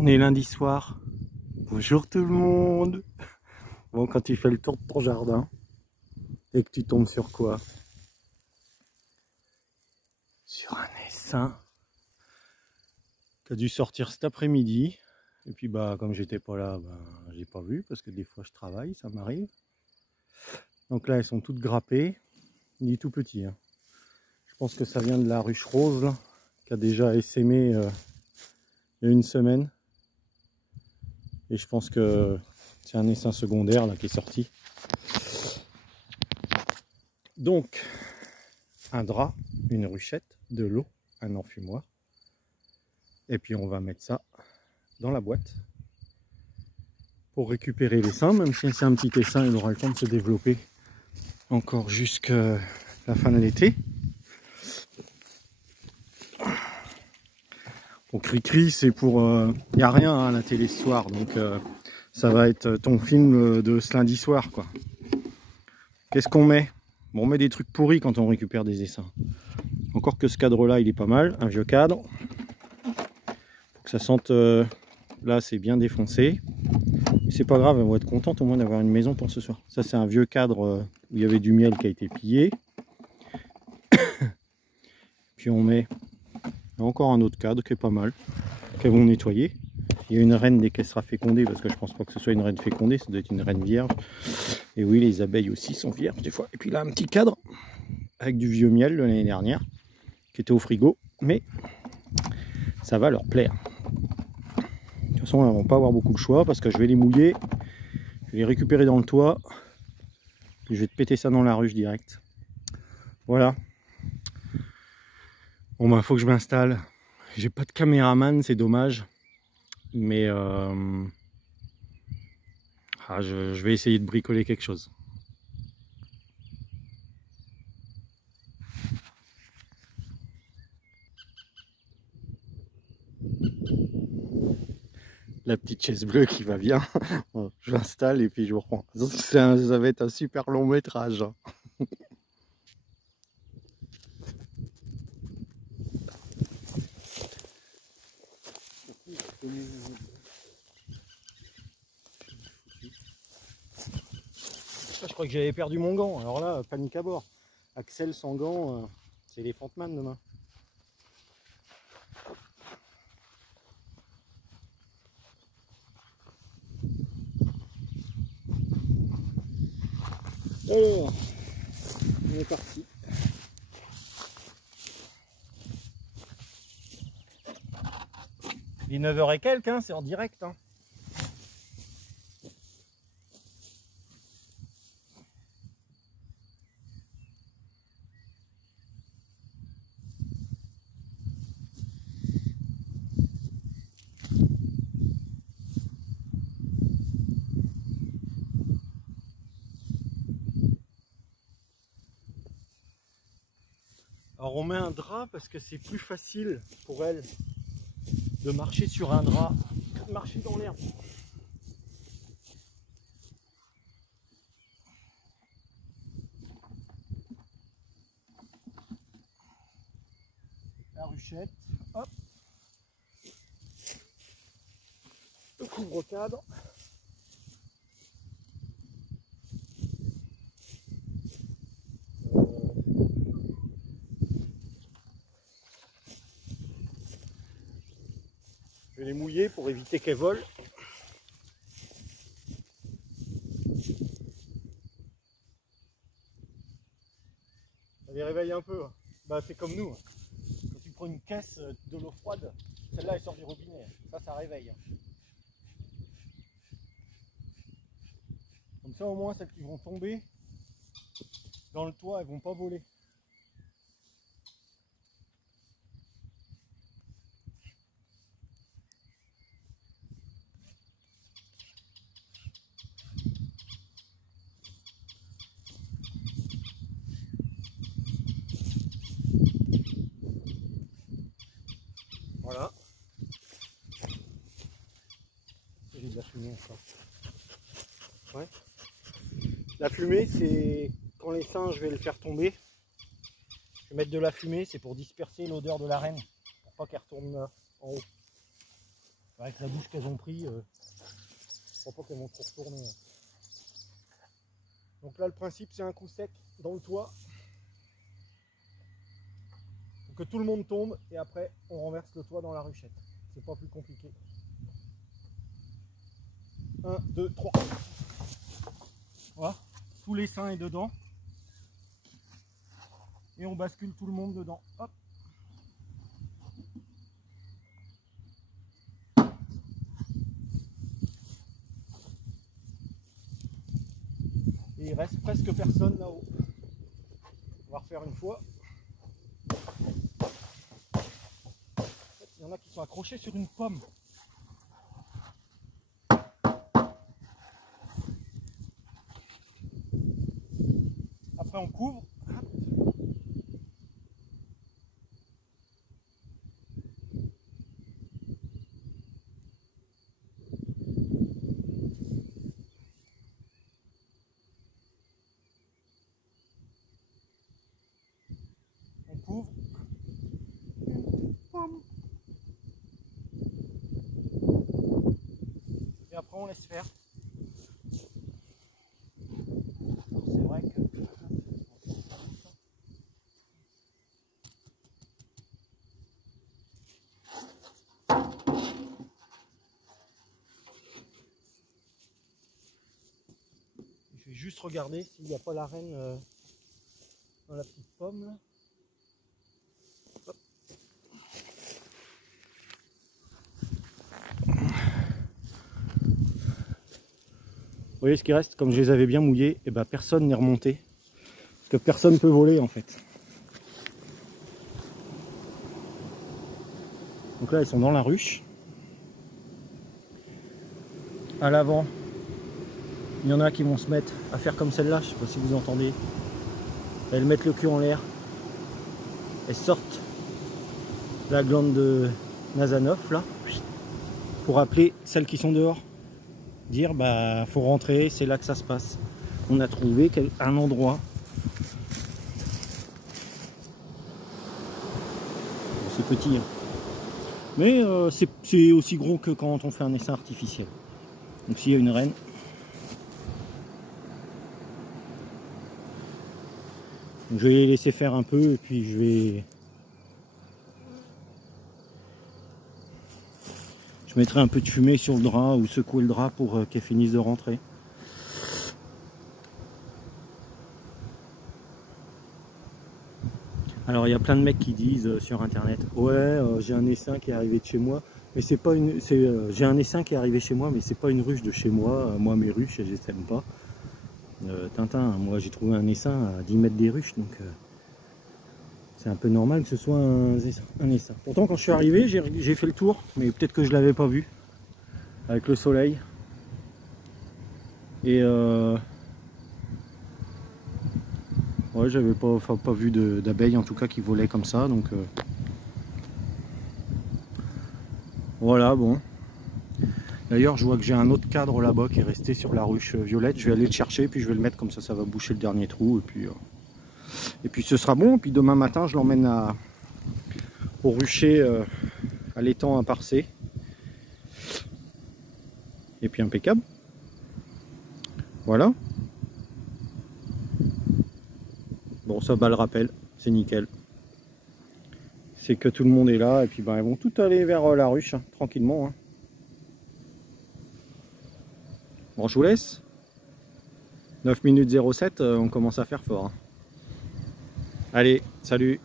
On est lundi soir. Bonjour tout le monde. Bon, quand tu fais le tour de ton jardin et que tu tombes sur quoi? Sur un essaim qui a dû sortir cet après-midi. Et puis bah comme j'étais pas là, j'ai pas vu parce que des fois je travaille, ça m'arrive. Donc là elles sont toutes grappées. Il est tout petit. Hein. Je pense que ça vient de la ruche rose là, qui a déjà essaimé il y a une semaine. Et je pense que c'est un essaim secondaire là qui est sorti. Donc, un drap, une ruchette, de l'eau, un enfumoir. Et puis on va mettre ça dans la boîte pour récupérer l'essaim. Même si c'est un petit essaim, il aura le temps de se développer encore jusqu'à la fin de l'été. Pour Cri-Cri, c'est pour... Il n'y a rien hein, à la télé ce soir, donc ça va être ton film de ce lundi soir, quoi. Qu'est-ce qu'on met? Bon, on met des trucs pourris quand on récupère des essaims. Encore que ce cadre-là, il est pas mal, un vieux cadre. Pour que ça sente... là, c'est bien défoncé. Mais c'est pas grave, on va être contente au moins d'avoir une maison pour ce soir. Ça, c'est un vieux cadre où il y avait du miel qui a été pillé. Puis on met encore un autre cadre qui est pas mal, qu'elles vont nettoyer. Il y a une reine dès qu'elle sera fécondée, parce que je pense pas que ce soit une reine fécondée, ça doit être une reine vierge. Et oui, les abeilles aussi sont vierges des fois. Et puis là, un petit cadre avec du vieux miel de l'année dernière, qui était au frigo, mais ça va leur plaire. De toute façon, elles vont pas avoir beaucoup de choix, parce que je vais les mouiller, je vais les récupérer dans le toit, et je vais te péter ça dans la ruche direct. Voilà. Bon bah faut que je m'installe. J'ai pas de caméraman, c'est dommage. Mais je vais essayer de bricoler quelque chose. La petite chaise bleue qui va bien. Bon, je l'installe et puis je reprends. Ça va être un super long métrage. Je crois que j'avais perdu mon gant. Alors là, panique à bord. Axel sans gant, c'est Elephant Man demain. Alors, on est parti. Il est 9h et quelques, hein, c'est en direct. Hein. Alors on met un drap parce que c'est plus facile pour elle de marcher sur un drap que de marcher dans l'herbe. La ruchette, hop, le couvre-cadre. Je vais les mouiller pour éviter qu'elles volent. Ça les réveille un peu. Bah, c'est comme nous. Quand tu prends une caisse de l'eau froide, celle-là elle sort du robinet. Ça réveille. Comme ça au moins celles qui vont tomber dans le toit, elles vont pas voler. Voilà. J'ai de la fumée encore. Ouais. La fumée, c'est quand les singes, je vais les faire tomber. Je vais mettre de la fumée, c'est pour disperser l'odeur de la reine, pour pas qu'elle retourne en haut. Avec la douche qu'elles ont pris, je crois pas qu'elles vont trop retourner. Donc là, le principe, c'est un coup sec dans le toit. Faut que tout le monde tombe et après, on renverse le toit dans la ruchette. C'est pas plus compliqué. 1, 2, 3. Voilà, tous les seins est dedans. Et on bascule tout le monde dedans. Hop. Et il reste presque personne là-haut. On va refaire une fois. En fait, il y en a qui sont accrochés sur une pomme. Après on couvre. On couvre. Et après on laisse faire. C'est vrai que je vais juste regarder s'il n'y a pas la reine dans la petite pomme là. Hop. Vous voyez ce qui reste, comme je les avais bien mouillés, et ben personne n'est remonté. Parce que personne ne peut voler en fait. Donc là ils sont dans la ruche. À l'avant, il y en a qui vont se mettre à faire comme celle-là, je ne sais pas si vous entendez. Elles mettent le cul en l'air. Elles sortent la glande de Nazanov là, pour appeler celles qui sont dehors. Dire bah faut rentrer, c'est là que ça se passe. On a trouvé un endroit. C'est petit, hein. Mais c'est aussi gros que quand on fait un essaim artificiel. Donc s'il y a une reine, je vais les laisser faire un peu et puis je mettrai un peu de fumée sur le drap ou secouer le drap pour qu'elles finissent de rentrer. Alors il y a plein de mecs qui disent sur internet, ouais j'ai un essaim qui est arrivé de chez moi, mais c'est pas une, j'ai un essaim qui est arrivé chez moi, mais c'est pas une ruche de chez moi. Moi mes ruches je les aime pas. Tintin, moi j'ai trouvé un essaim à 10 mètres des ruches, donc c'est un peu normal que ce soit un essaim. Pourtant quand je suis arrivé j'ai fait le tour, mais peut-être que je l'avais pas vu avec le soleil. Et ouais, j'avais pas vu d'abeilles en tout cas qui volaient comme ça, donc voilà. Bon, d'ailleurs je vois que j'ai un autre cadre là-bas qui est resté sur la ruche violette. Je vais aller le chercher puis je vais le mettre comme ça va boucher le dernier trou et puis ce sera bon. Et puis demain matin je l'emmène au rucher à l'étang à Parcé et puis impeccable. Voilà. Bon, ça bat le rappel, c'est nickel. C'est que tout le monde est là et puis ben, elles vont toutes aller vers la ruche, hein, tranquillement. Hein. Bon, je vous laisse. 9 minutes 07, on commence à faire fort. Hein. Allez, salut!